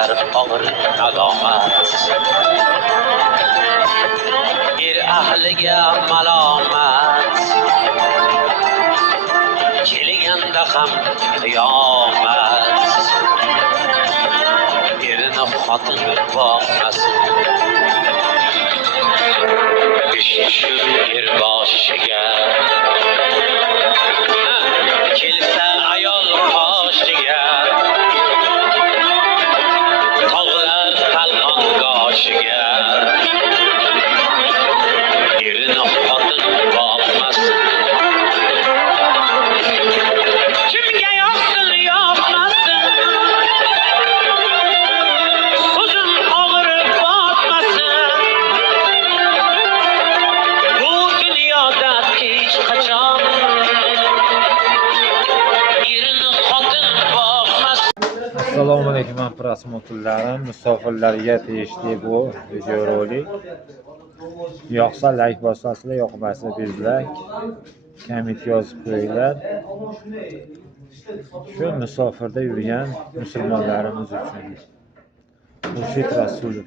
kelar og'ir alomat. Ahliga malomat, kelganda ham qiyomat. Erini xotin boqmasin, ish tushur er boshiga. Kelsa ayol qoshiga, tog'lar qalqon goshiga. Assalomu alaykum prasmoturlarim, musofirlarga tegishli bu videorolik. Yoqsa like bosasizlar, yoqmasa dislike, komment yozib qo'yinglar. Shu musofirda yurgan musulmonlarimiz uchun. Murshid Rasulov